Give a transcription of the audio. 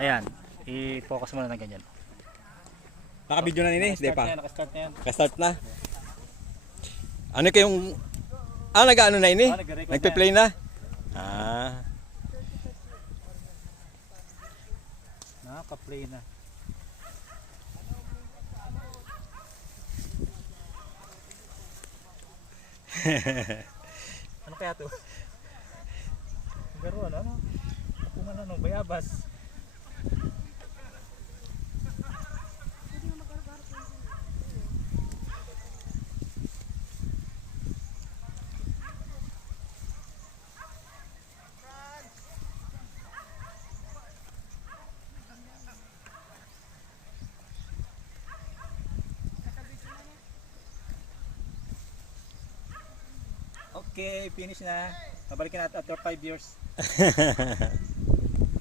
Ayan, i-focus mo na ganyan. Naka-video na nini, di pa? Naka-start na yan. Naka-start na. Ano kayong nag-ano na ini? Nagpe-play na? Naka-play na. Ano kaya to? Pero ano? Kung ano, bayabas. Okay, finish na. Babalikin natin after 5 years.